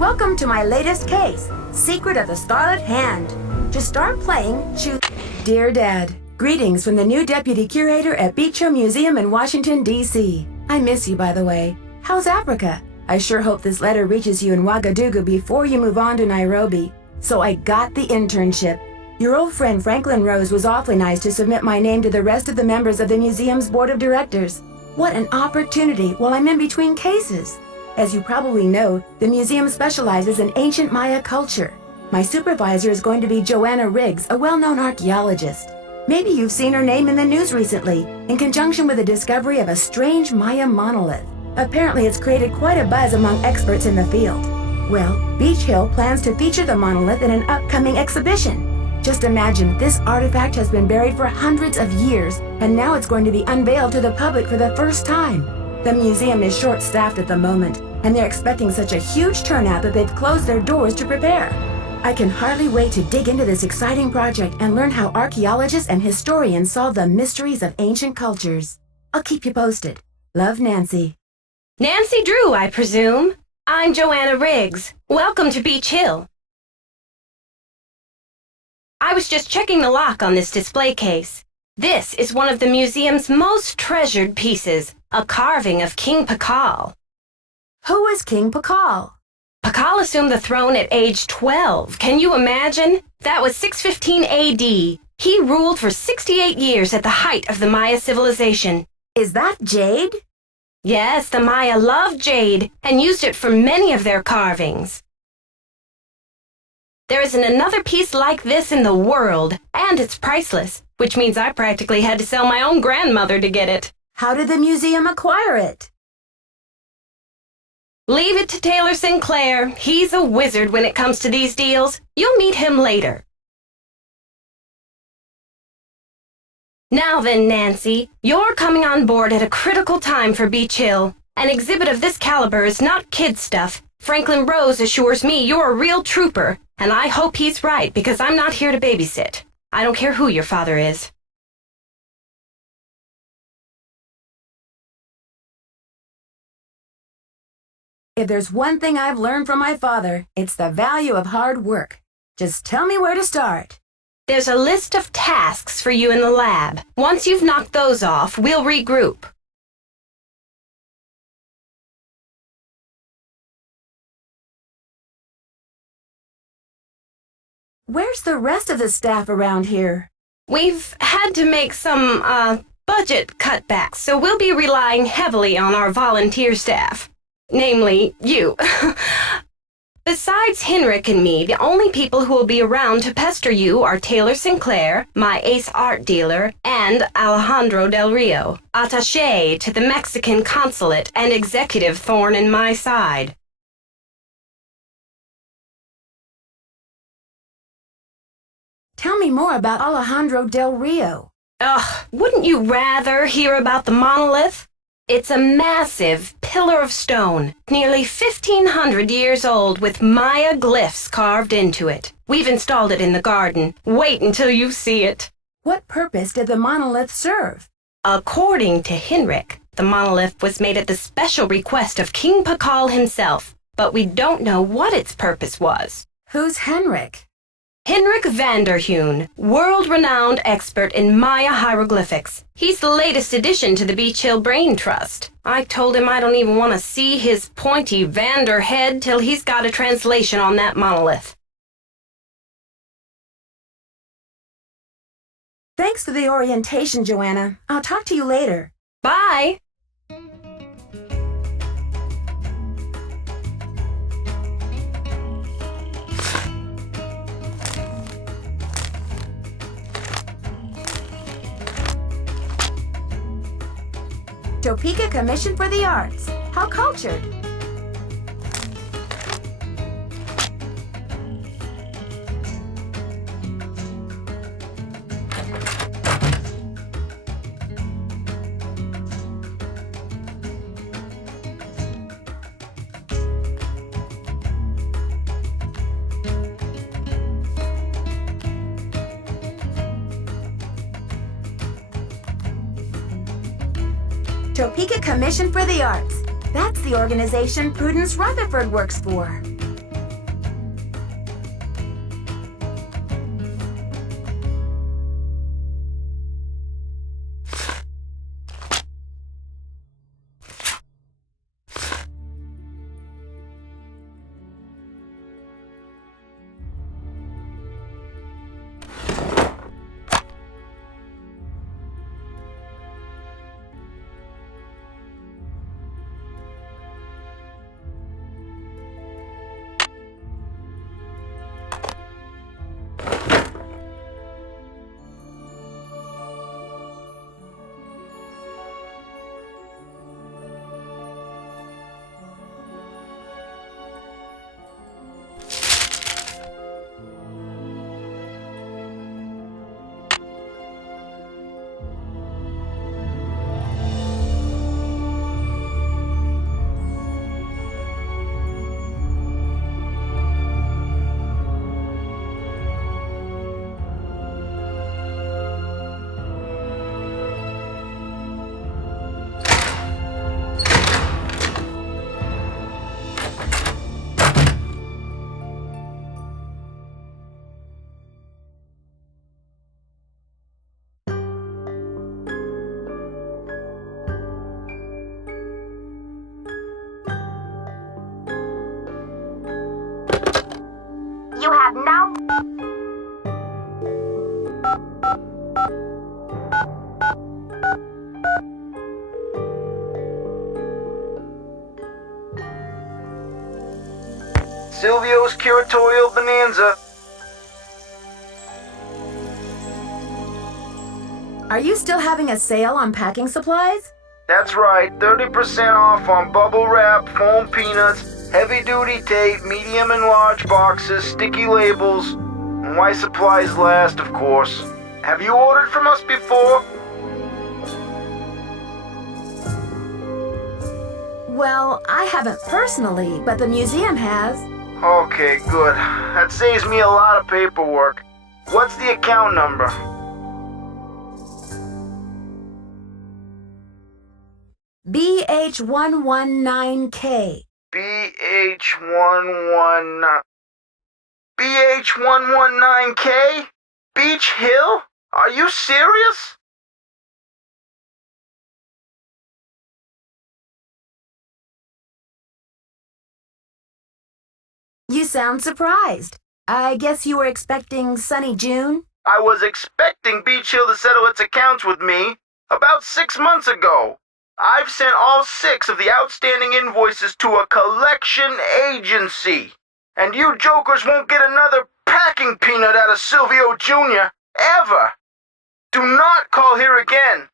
Welcome to my latest case, Secret of the Scarlet Hand. To start playing, choose... Dear Dad, greetings from the new Deputy Curator at Beach Hill Museum in Washington, D.C. I miss you, by the way. How's Africa? I sure hope this letter reaches you in Ouagadougou before you move on to Nairobi. So I got the internship. Your old friend Franklin Rose was awfully nice to submit my name to the rest of the members of the museum's board of directors. What an opportunity while I'm in between cases. As you probably know, the museum specializes in ancient Maya culture. My supervisor is going to be Joanna Riggs, a well-known archaeologist. Maybe you've seen her name in the news recently, in conjunction with the discovery of a strange Maya monolith. Apparently it's created quite a buzz among experts in the field. Well, Beach Hill plans to feature the monolith in an upcoming exhibition. Just imagine, this artifact has been buried for hundreds of years, and now it's going to be unveiled to the public for the first time. The museum is short-staffed at the moment, and they're expecting such a huge turnout that they've closed their doors to prepare. I can hardly wait to dig into this exciting project and learn how archaeologists and historians solve the mysteries of ancient cultures. I'll keep you posted. Love, Nancy. Nancy Drew, I presume. I'm Joanna Riggs. Welcome to Beach Hill. I was just checking the lock on this display case. This is one of the museum's most treasured pieces, a carving of King Pakal. Who is King Pakal? Pakal assumed the throne at age 12. Can you imagine? That was 615 A.D. He ruled for 68 years at the height of the Maya civilization. Is that jade? Yes, the Maya loved jade and used it for many of their carvings. There isn't another piece like this in the world, and it's priceless, which means I practically had to sell my own grandmother to get it. How did the museum acquire it? Leave it to Taylor Sinclair. He's a wizard when it comes to these deals. You'll meet him later. Now then, Nancy, you're coming on board at a critical time for Beach Hill. An exhibit of this caliber is not kid stuff. Franklin Rose assures me you're a real trooper, and I hope he's right because I'm not here to babysit. I don't care who your father is. If there's one thing I've learned from my father, it's the value of hard work. Just tell me where to start. There's a list of tasks for you in the lab. Once you've knocked those off, we'll regroup. Where's the rest of the staff around here? We've had to make some, budget cutbacks, so we'll be relying heavily on our volunteer staff. Namely, you. Besides Henrik and me, the only people who will be around to pester you are Taylor Sinclair, my ace art dealer, and Alejandro Del Rio, attaché to the Mexican consulate and executive thorn in my side. Tell me more about Alejandro Del Rio. Ugh, wouldn't you rather hear about the monolith? It's a massive pillar of stone, nearly 1,500 years old with Maya glyphs carved into it. We've installed it in the garden. Wait until you see it. What purpose did the monolith serve? According to Henrik, the monolith was made at the special request of King Pakal himself, but we don't know what its purpose was. Who's Henrik? Henrik Vanderheun, world-renowned expert in Maya hieroglyphics. He's the latest addition to the Beach Hill Brain Trust. I told him I don't even want to see his pointy Vander head till he's got a translation on that monolith. Thanks for the orientation, Joanna. I'll talk to you later. Bye! Topeka Commission for the Arts. How cultured. Topeka Commission for the Arts. That's the organization Prudence Rutherford works for. You have now... Silvio's Curatorial Bonanza. Are you still having a sale on packing supplies? That's right, 30% off on bubble wrap, foam peanuts, heavy-duty tape, medium and large boxes, sticky labels, and why supplies last, of course. Have you ordered from us before? Well, I haven't personally, but the museum has. Okay, good. That saves me a lot of paperwork. What's the account number? BH119K. BH119... BH119K? Beach Hill? Are you serious? You sound surprised. I guess you were expecting Sunny June? I was expecting Beach Hill to settle its accounts with me about 6 months ago. I've sent all 6 of the outstanding invoices to a collection agency. And you jokers won't get another packing peanut out of Silvio Jr. ever. Do not call here again.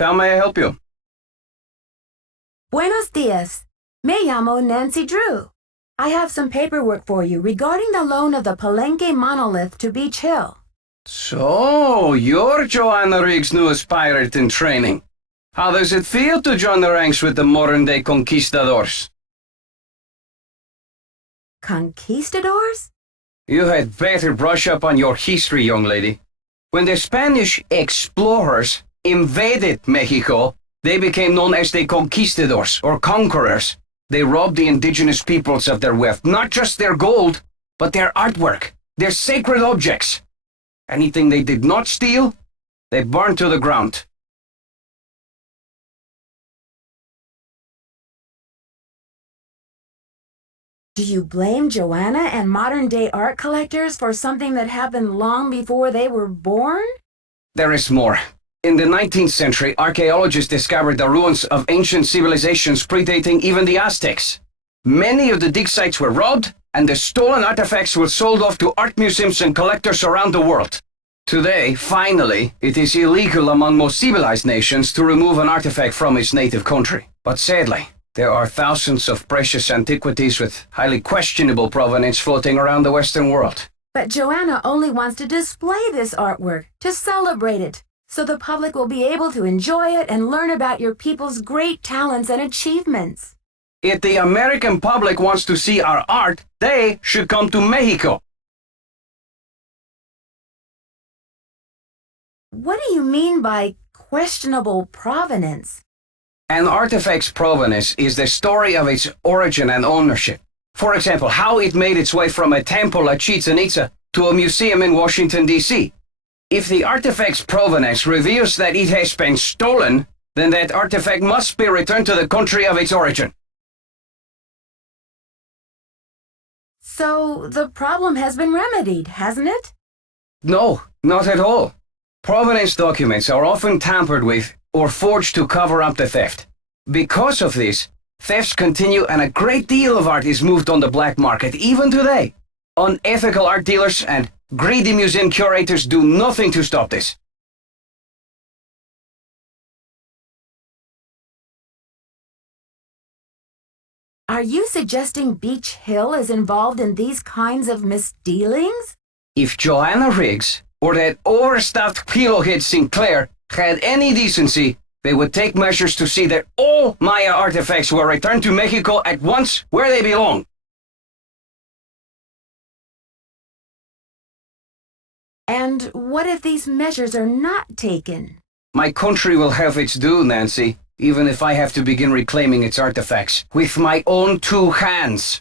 How may I help you? Buenos dias. Me llamo Nancy Drew. I have some paperwork for you regarding the loan of the Palenque monolith to Beach Hill. So, you're Joanna Riggs' newest pirate in training. How does it feel to join the ranks with the modern-day conquistadors? Conquistadors? You had better brush up on your history, young lady. When the Spanish explorers invaded Mexico, they became known as the conquistadors, or conquerors. They robbed the indigenous peoples of their wealth, not just their gold, but their artwork, their sacred objects. Anything they did not steal, they burned to the ground. Do you blame Joanna and modern-day art collectors for something that happened long before they were born? There is more. In the 19th century, archaeologists discovered the ruins of ancient civilizations predating even the Aztecs. Many of the dig sites were robbed, and the stolen artifacts were sold off to art museums and collectors around the world. Today, finally, it is illegal among most civilized nations to remove an artifact from its native country. But sadly, there are thousands of precious antiquities with highly questionable provenance floating around the Western world. But Joanna only wants to display this artwork, to celebrate it, so the public will be able to enjoy it and learn about your people's great talents and achievements. If the American public wants to see our art, they should come to Mexico. What do you mean by questionable provenance? An artifact's provenance is the story of its origin and ownership. For example, how it made its way from a temple at Chichen Itza to a museum in Washington, D.C. If the artifact's provenance reveals that it has been stolen, then that artifact must be returned to the country of its origin. So the problem has been remedied, hasn't it? No, not at all. Provenance documents are often tampered with or forged to cover up the theft. Because of this, thefts continue and a great deal of art is moved on the black market even today. Unethical art dealers and greedy museum curators do nothing to stop this. Are you suggesting Beach Hill is involved in these kinds of misdealings? If Joanna Riggs or that overstuffed pillowhead Sinclair had any decency, they would take measures to see that all Maya artifacts were returned to Mexico at once where they belong. And what if these measures are not taken? My country will have its due, Nancy, even if I have to begin reclaiming its artifacts with my own 2 hands.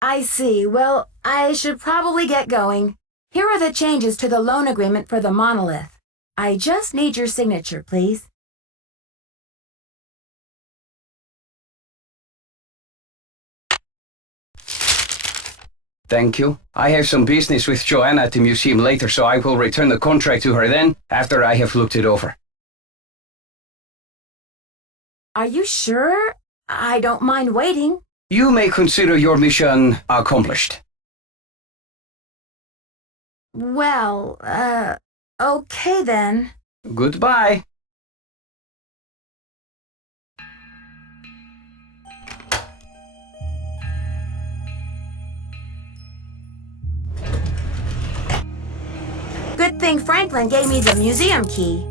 I see. Well, I should probably get going. Here are the changes to the loan agreement for the monolith. I just need your signature, please. Thank you. I have some business with Joanna at the museum later, so I will return the contract to her then, after I have looked it over. Are you sure? I don't mind waiting. You may consider your mission accomplished. Well, okay then. Goodbye. Good thing Franklin gave me the museum key.